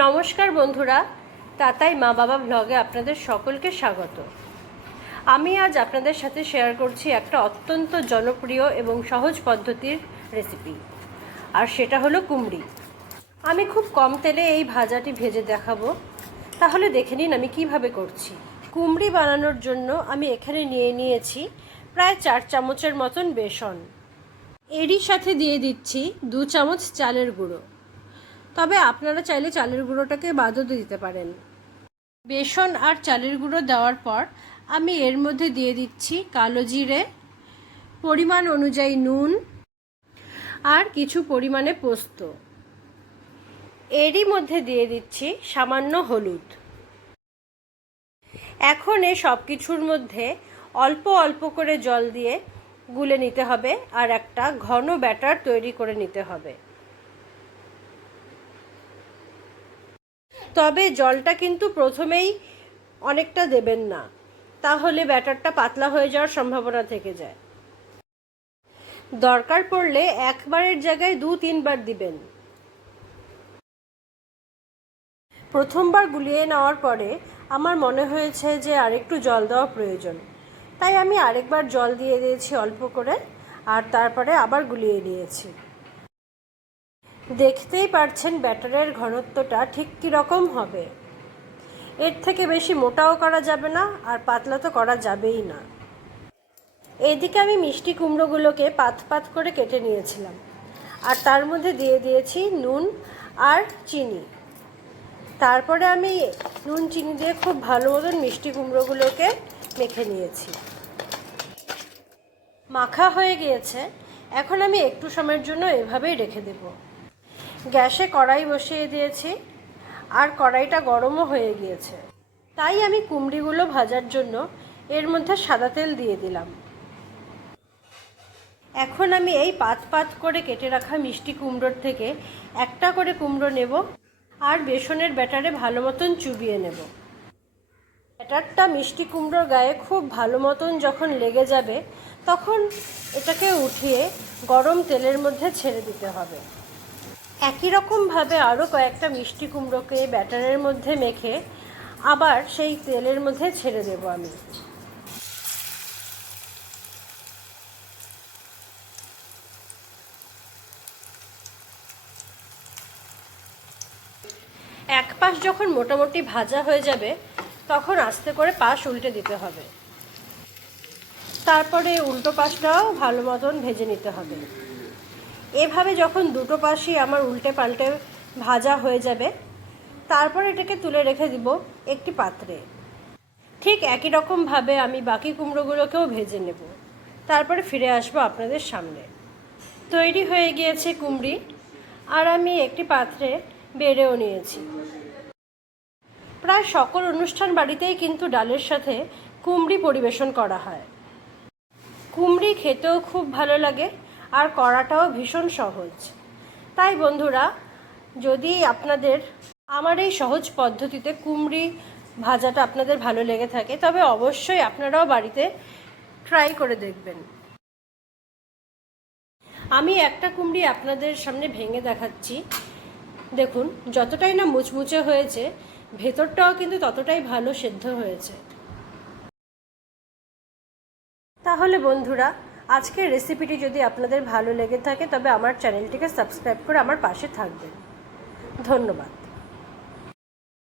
নমস্কার বন্ধুরা, তাতাই মা বাবা ব্লগে আপনাদের সকলকে স্বাগত। আমি আজ আপনাদের সাথে শেয়ার করছি একটা অত্যন্ত জনপ্রিয় এবং সহজ পদ্ধতির রেসিপি, আর সেটা হলো কুমড়ি। আমি খুব কম তেলে এই ভাজাটি ভেজে দেখাবো, তাহলে দেখে নিন আমি কিভাবে করছি। কুমড়ি বানানোর জন্য আমি এখানে নিয়েছি প্রায় 4 চামচের মতন বেসন। এরই সাথে দিয়ে দিচ্ছি 2 চামচ চালের গুঁড়ো, তবে আপনারা চাইলে চালের গুঁড়োটাকে বাদও দিতে পারেন। বেসন আর চালের গুঁড়ো দেওয়ার পর আমি এর মধ্যে দিয়ে দিচ্ছি কালো জিরে, পরিমাণ অনুযায়ী নুন আর কিছু পরিমাণে পোস্ত। এরই মধ্যে দিয়ে দিচ্ছি সামান্য হলুদ। এখন এই সব কিছুর মধ্যে অল্প অল্প করে জল দিয়ে গুলে নিতে হবে আর একটা ঘন ব্যাটার তৈরি করে নিতে হবে। তবে জলটা কিন্তু প্রথমেই অনেকটা দেবেন না, তাহলে ব্যাটারটা পাতলা হয়ে যাওয়ার সম্ভাবনা থেকে যায়। দরকার পড়লে একবারের জায়গায় 2-3 বার দিবেন। প্রথমবার গুলিয়ে নেওয়ার পরে আমার মনে হয়েছে যে আরেকটু জল দেওয়া প্রয়োজন, তাই আমি আরেকবার জল দিয়ে দিয়েছি অল্প করে, আর তারপরে আবার গুলিয়ে নিয়েছি। দেখতেই পারছেন ব্যাটারের ঘনত্বটা ঠিক কীরকম হবে। এর থেকে বেশি মোটাও করা যাবে না আর পাতলা তো করা যাবেই না। এদিকে আমি মিষ্টি কুমড়োগুলোকে পাত পাত করে কেটে নিয়েছিলাম, আর তার মধ্যে দিয়ে দিয়েছি নুন আর চিনি। তারপরে আমি নুন চিনি দিয়ে খুব ভালো মতন মিষ্টি কুমড়োগুলোকে মেখে নিয়েছি। মাখা হয়ে গিয়েছে, এখন আমি একটু সময়ের জন্য এভাবেই রেখে দেব। গ্যাসে কড়াই বসিয়ে দিয়েছি আর কড়াইটা গরমও হয়ে গিয়েছে, তাই আমি কুমড়িগুলো ভাজার জন্য এর মধ্যে সাদা তেল দিয়ে দিলাম। এখন আমি এই পাত পাত করে কেটে রাখা মিষ্টি কুমড়োর থেকে একটা করে কুমড়ো নেব আর বেসনের ব্যাটারে ভালো মতন চুবিয়ে নেব। ব্যাটারটা মিষ্টি কুমড়োর গায়ে খুব ভালো মতন যখন লেগে যাবে, তখন এটাকে উঠিয়ে গরম তেলের মধ্যে ছেড়ে দিতে হবে। একই রকমভাবে আরও কয়েকটা মিষ্টি কুমড়োকে ব্যাটারের মধ্যে মেখে আবার সেই তেলের মধ্যে ছেড়ে দেব আমি। এক পাশ যখন মোটামুটি ভাজা হয়ে যাবে, তখন আস্তে করে পাশ উল্টে দিতে হবে। তারপরে উল্টো পাশটাও ভালো মতন ভেজে নিতে হবে। এভাবে যখন দুটো পাশই আমার উল্টে পাল্টে ভাজা হয়ে যাবে, তারপর এটাকে তুলে রেখে দিব একটি পাত্রে। ঠিক একই রকমভাবে আমি বাকি কুমড়োগুলোকেও ভেজে নেব, তারপরে ফিরে আসবো আপনাদের সামনে। তৈরি হয়ে গিয়েছে কুমড়ি, আর আমি একটি পাত্রে বেড়েও নিয়েছি। প্রায় সকল অনুষ্ঠান বাড়িতেই কিন্তু ডালের সাথে কুমড়ি পরিবেশন করা হয়। কুমড়ি খেতেও খুব ভালো লাগে আর করাটাও ভীষণ সহজ। তাই বন্ধুরা, যদি আপনাদের আমার এই সহজ পদ্ধতিতে কুমড়ি ভাজাটা আপনাদের ভালো লেগে থাকে, তবে অবশ্যই আপনারাও বাড়িতে ট্রাই করে দেখবেন। আমি একটা কুমড়ি আপনাদের সামনে ভেঙে দেখাচ্ছি। দেখুন, যতটাই না মুচমুচে হয়েছে, ভেতরটাও কিন্তু ততটাই ভালো সেদ্ধ হয়েছে। তাহলে বন্ধুরা, আজকের রেসিপিটি যদি আপনাদের ভালো লেগে থাকে, তবে আমার চ্যানেলটিকে সাবস্ক্রাইব করে আমার পাশে থাকবেন। ধন্যবাদ।